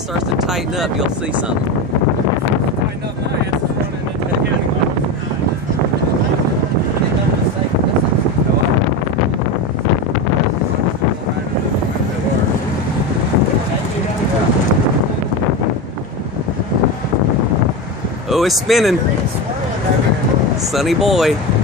it starts to tighten up, you'll see something. Tighten up, my ass is running into the county line. Oh, it's spinning. Sunny boy.